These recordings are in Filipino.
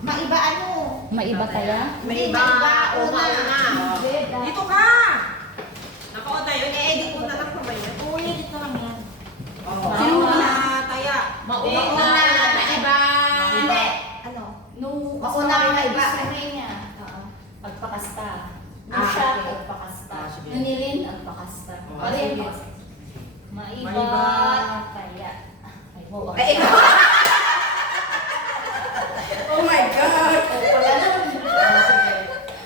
Maiba ano? Maiba kaya? Maiba o mauna. Dito ka! Nako, tayo. I-edit mo na lang pa yan. Oo, edit na lang yan. Sino Mauna, taya. Mauna, maiba. Hindi. Ano? Mauna rin maiba. niya. Agpakasta. Ah, Siya, okay. agpakasta. Sige. Nunilin, agpakasta. Oh, Ano yung sige. pakasta? Maiba Maiba. kaya. Ay, wow. Eh, ikaw. Oh my God! Wala nun.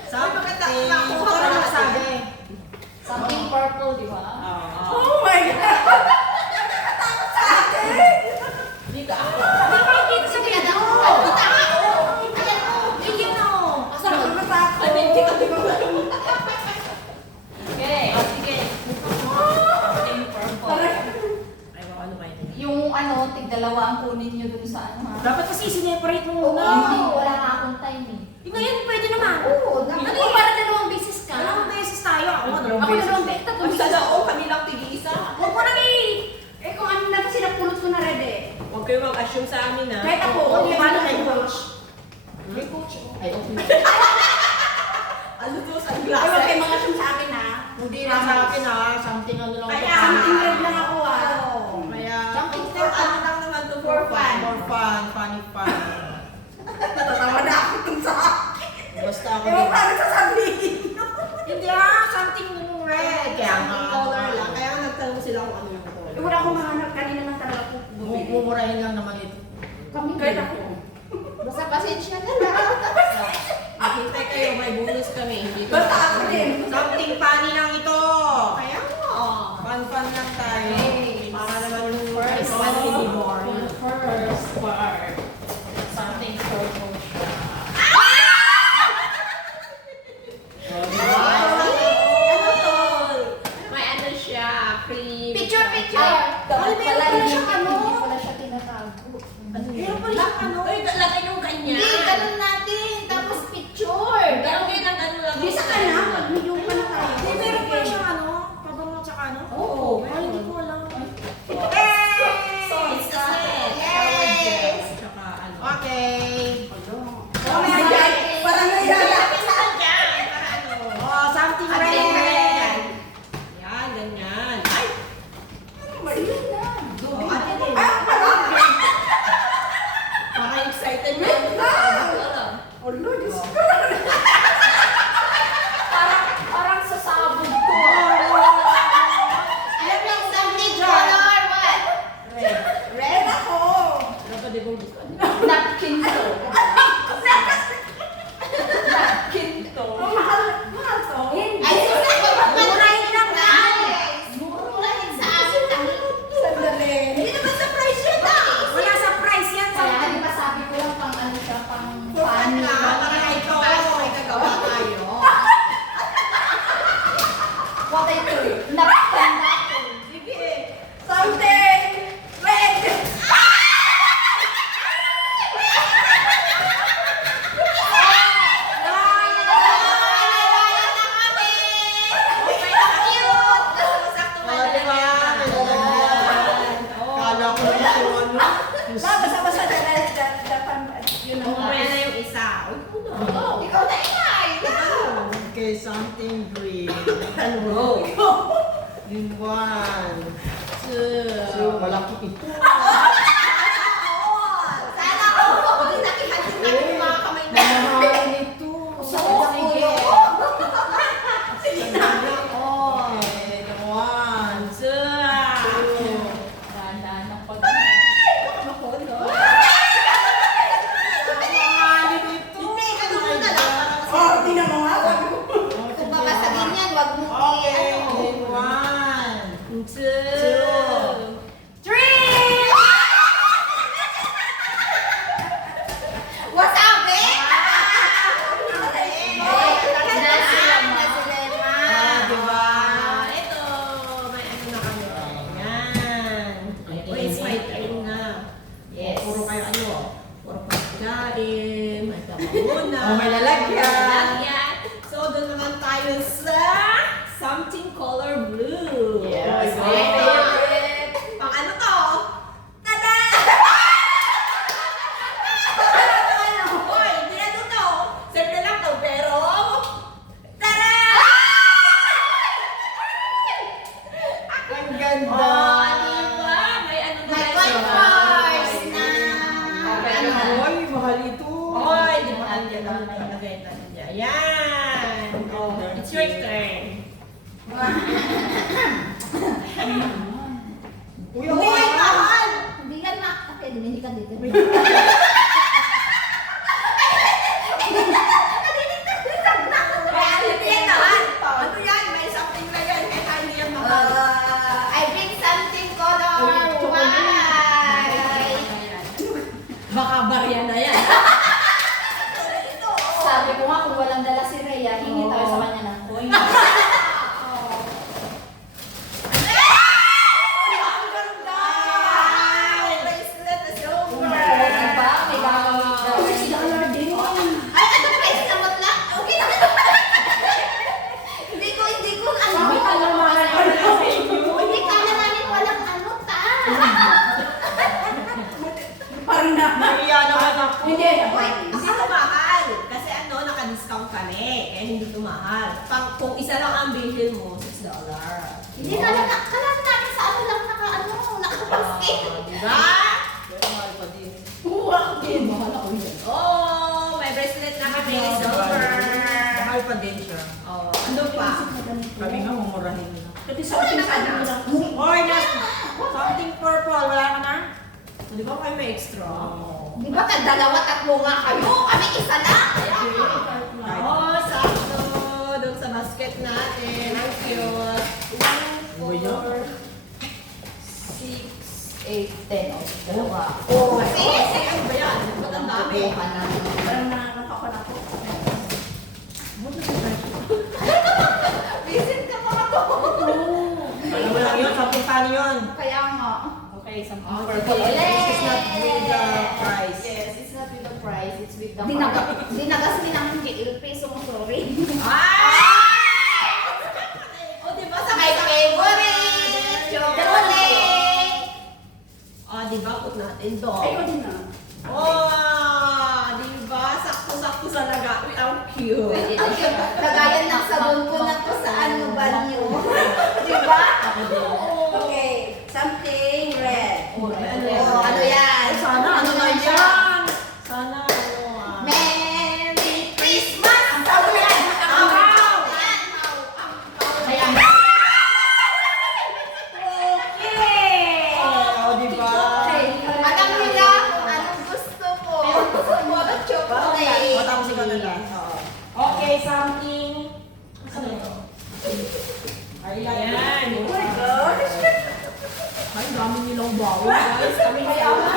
Something. Nakuha ko na sabi. Something purple, di ba? Oh my God! Dito ako. Dito sa kanya daw. Ano tama? Ayan o. Bigyan o. Asa mo? Ay, hindi ka Okay. Sige. Something purple. Ay, ano ba yun? Yung ano, tig-dalawa ang kunin nyo dun sa ano ha? Dapat kasi sineparate mo Oo, muna. hindi. Wala nga akong time eh. Yung ngayon, pwede naman. Oo, dapat. Ano yung para dalawang beses ka? Dalawang beses tayo. Ako, Ako dalawang beses. Tatlong beses. kami lang tig-isa. Huwag mo nang eh kung ano na kasi napulot ko na red eh. Huwag kayo mag-assume sa amin, ha? Kahit ako, Oo, di ba paano na kayo? coach? May coach. Ay, okay. Ano to sa Ay, huwag kayo mga assume sa akin ha. Hindi lang sa akin, ha? Something ano lang. Kaya, something red lang ako ha. Kaya, Something for for ano lang naman to, for fun. For fun, funny fun. Natatawa na ako dun sa Basta ako Ewan paano sasabihin. Hindi something red. Kaya nga, color lang. Kaya nagtanong sila kung ano yung color. Wala akong mahanap kanina lang talaga po. Mumurahin lang naman ito. Kami kahit ako. Basta pasensya na lang. Maghintay kayo, may bonus kami. Hindi ko Basta ako din. Something funny lang ito. Kaya mo. Fun lang tayo. Hey, Para naman yung First fun hindi boring. First part. Something purple siya. Ano to? May ano siya, cream. Picture. Dapat Ay, pala meron pala hindi siyang ano. hindi pala siya tinatago. Meron pa siyang ano. Ay, lagay yung kanya. Hindi, ganun natin. Tapos picture. Meron kayo lang ano lang. Di sa ka na. Mag-medium ka na tayo. Hindi, meron pa siyang ano. Pabango tsaka ano. Oo. Ay, hindi ko alam. So, It's the set. Yes. Tsaka ano. Okay. Parang nayaya. Oh, something Something red. red. Yan, ganyan. Ay! Ayun na. Oh, ano din? Baka excited na. Olo, Diyos ko. Parang sasabog ko. Alam mo yung something color, what? Red. Red ako. Ano pa di ba? Napkin to. Napkin to. Oh, mahal to. Hindi. Ay, murahin lang guys. Murahin sa akin. Sandali. Hindi naman sa price yun ah. Wala sa price yan. Kaya di ba sabi ko lang pang ano siya, pang For fun funny. lang. Para ito. May kagawa tayo. What I do? Napkin. Sige. Something red. Oh, di ba? Kala ko na yung ano. Basta dapat yun ang Mamaya na yung isa. Ikaw na inay. Okay, something green. Ano? Yung one. Two. Malaki ito. Sana ako. Huwag nakihan yung mga kamay na. Mahal ito. Sige. Okay, one, two. Ganda ng pag... Hindi, ano mo na lang. Oh, tingnan mo nga. Kung babasagin yan, wag mo Okay, ano. one, two. Lagay natin dyan. Ayan! Oh, it's your turn. Uy, mahal! Hindi yan na. Okay, hindi ka dito. Ano yan? May something na yan. Kaya hindi yan mahal. I bring something color white. Baka barya na yan. Sabi ko nga kung walang dala si Rhea, hingi tayo sa kanya ng coin. Bracelet na silver. Diba? May gagawin daw. Ay, ano price naman lang? Okay na. Hindi ko, ano. Hindi kala namin walang ano, ta. Parang na. Maria naman ako. Hindi. Hindi ito mahal. Kasi ano, naka-discount kami. Kaya hindi ito mahal. Kung isa lang ang bilhin mo, $6. Hindi kala namin sa ano lang naka-basket. Diba? Oh, may bracelet na kami. Silver. Mahal pa din siya. Oh, ano pa? Kami nga mumurahin nila. Kasi sa ating sana lang. Oy, something purple. Wala ka na? Di ba kayo may extra? Di ba dalawa, tatlo nga kayo? Kami isa lang. Oh, sakto. Doon sa basket natin. Ang cute. 6, 8, 10. Dalawa. Oh, Kasi, ano ba yan? Ba't ang dami? Bukan natin. Parang nakakapa na po. visit ka mga to. Alam mo lang yun, something funny yun. Kaya nga. Okay, something Oh, purple. this is not with the price. Yes, it's not with the price, it's with the Dinagas din ang peso mo, sorry. Oh, di ba? My favorite chocolate. Oh, di ba? Put natin doon. Ay, ko din na. Oh, di ba? Sakto-sakto sa laga. Uy, ang cute. Pwede din siya. Kagayan ng sabon ko na to sa ano banyo. Di ba? Okay. Something red. Oh, Ano yan? Sana, ano na yan? Sana, ano Merry Christmas! Ano yan? Kaya Oh, di ba? Alam nila kung anong gusto ko. Mga chocolate. Oh, tapos ikaw na lang. Oo. Okay, something. Ano ito? Ayan. Oh my gosh. Ay, dami nilang bawal, guys. Kami Kaya wala.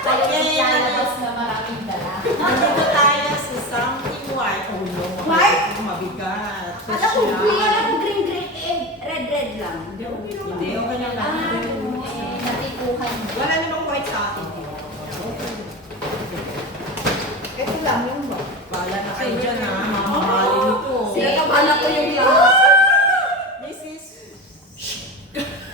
Kaya lalabas na maraming dala. Nandito tayo sa something white. Oh, no. White? Mabigat. Alam ko green. Alam ko green, red lang. Hindi, okay lang lang. Natikuhan mo. Wala namang white sa atin. Ito lang yung ba? Bala na kayo dyan, ha? Mamahalin ito. Sinakabahan ako yung lahat. This is,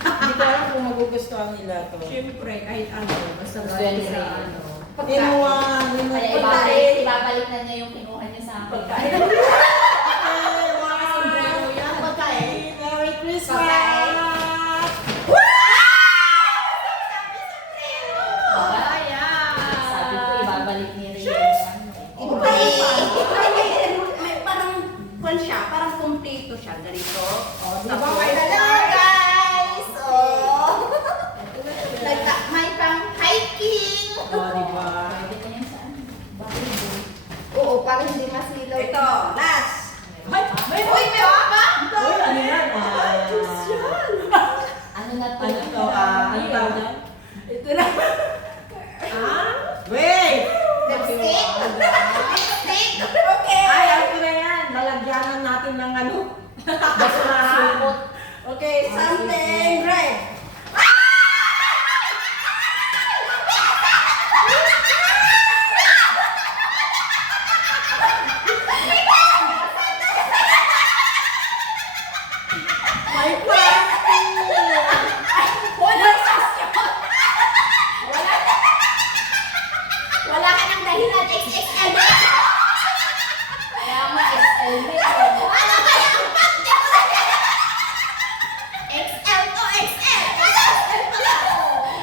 Hindi ko alam kung magugustuhan nila to. syempre, kahit ano. Basta Gusto galing yan sa nila. ano. Pagkain. Inuwan. Kaya ibabalik na niya yung kinuha niya sa akin. Pagkain. Okay, mga sombrero yan. Pagkain. Merry Christmas! Pagkain. Ayan! Sabi ko, ibabalik ni Rhea yung ano. May parang kwan siya, parang kompleto siya. Ganito. Oh, di ba Tapos, may Hello guys! Oh. May pang hiking. Oh, di ba? Pwede na yan sa ano. Bakit? Oo, para hindi masilaw. ito, last. May Uy, may pa? Uy, ano yan? Ano na to? Ano to? Ano tawag yan? Ito na. Wait! Lipstick? Lipstick? Okay. Ay, ano na yan? Lalagyanan natin ng ano? Basurahan. Supot. Okay, something red. May plastic! Wala ka ng dahilan. XXL. Kaya nga, XL. Ano kaya ang pante mo na yan? XL to XL.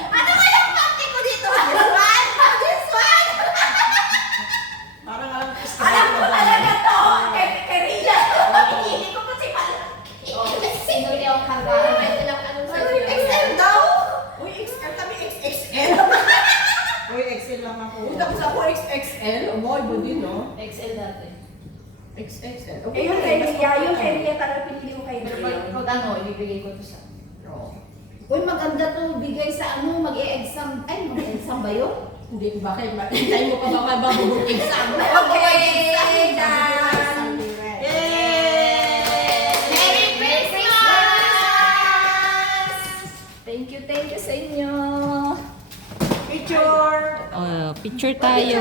Ano kaya ang pante ko dito? This one? This one? ako XXL. Oh, boy, din, no? XL dati. XXL. Eh, yung kay Ria, yung kay Ria talaga pinili ko kay Pero Ria. pag ano, ibibigay ko to sa... Oo. Uy, maganda to. Bigay sa ano, mag-e-exam. Ay, mag-e-exam ba yun? Hindi, bakit? Hintayin mo pa ba mababubog exam? Okay, Yay! Merry Christmas! Thank you sa inyo. Picture! Picture tayo.